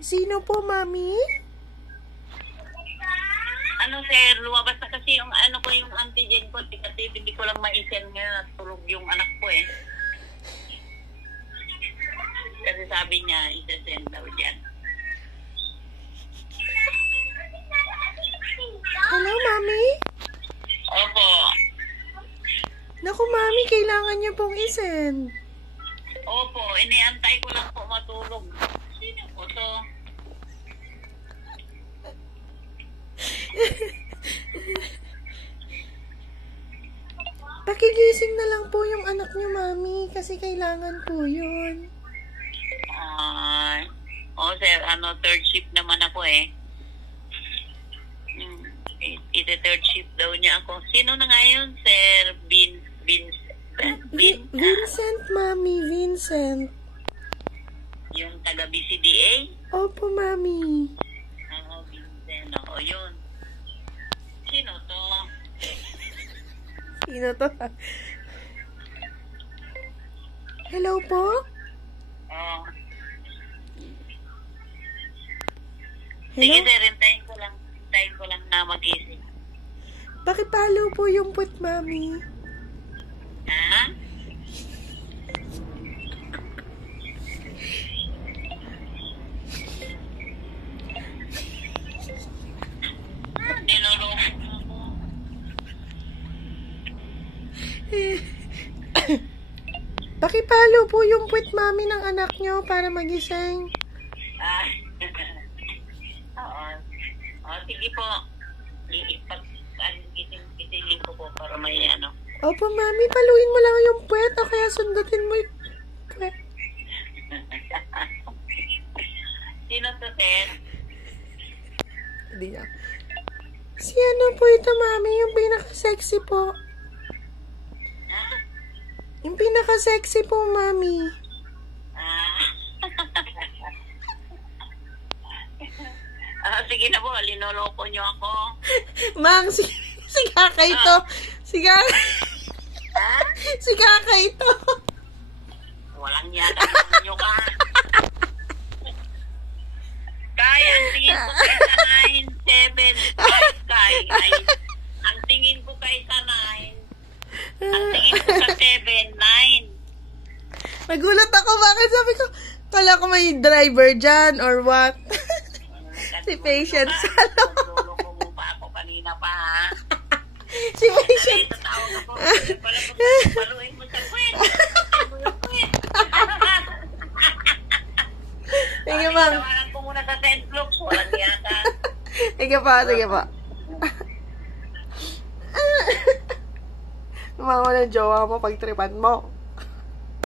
Sino po, Mami? Ano sir, lumabas na kasi yung ano ko, yung antigen ko. Kasi hindi ko lang ma-send ngayon at tulog yung anak ko eh. Kasi sabi niya, isa-send daw dyan. Hello, Mami? Opo. Naku, Mami, kailangan niyo pong isend. Opo, iniantay ko lang po matulog. Sino po to? Pakigising na lang po yung anak niyo, Mami, kasi kailangan po yun. Sir, third shift naman ako eh. Third shift daw niya ako. Sino na ngayon, Sir? Vincent, Mami, Vincent. Yung taga-BCDA? Opo, Mami. Vincent. Oo, yun. Sino to? Sino to? Hello po? Sige, Hello? sir, hintayin ko lang na mag-isip. Pakipalo po yung puwet, Mami. Ha? Niloloko ako. Pakipalo po yung puwet, Mami, ng anak nyo para magising. Oo. Sige po. Isilin ko po para may ano. Opo, Mami, paluin mo lang yung puwet o kaya sundutin mo yung puwet. Sino to, sir? Hindi na. Si ano po ito, Mami, yung pinaka-sexy po. Yung pinaka-sexy po, Mami. Sige na po, linoloko nyo ako. Mang, si Kaka ito. Si Kaka ito. Walang yata nyo ka. Kaya, ang tingin ko kay sa 9, 7, 5, Kay. Ang tingin ko kay sa 9. Ang tingin ko sa 7, 9. Nagulat ako, bakit sabi ko, kala ko may driver dyan or what? Si Patient Salo. Nagluloko mo pa ako kanina pa, ha? Si Patient. Ay, tatawag ako. Paluin mo sa kwet. Sige, Mang. Tawagan ko muna sa 10 blocks. Walang yata. Sige pa, sige pa. Kumawa ng jowa mo pag tripan mo.